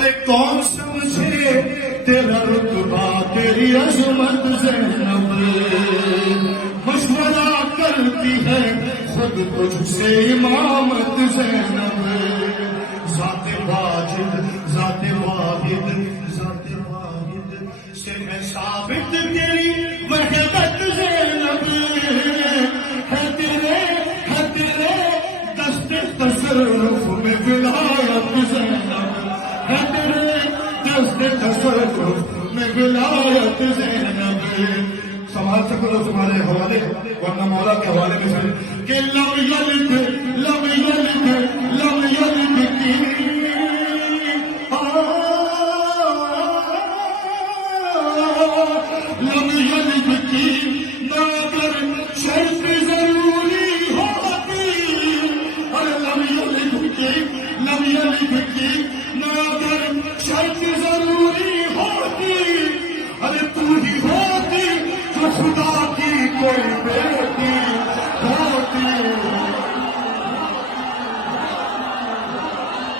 ارے کون سمجھے تیرا رتبہ تیری عظمت زینب، مشورہ کرتی ہے خود تجھ سے امامت زینب، ذات واجد ذات واحد ذات واحد سے ہے ثابت تیری وحدت زینب، ہے تیرے دست تصرف میں ولایت زینب، ہے تیرے دست تصرف میں ولایت زینب۔ سنبھال سکو تو تمہارے حوالے، ورنہ مولا کے حوالے میں سے کہ لم یلد کی لم یلد کی نہ اگر شرط ضروری ہوتی، اور لم یلد کی نہ اگر شرط ضروری ہوتی، ارے تو ہی ہوتی تو خدا کی کوئی بے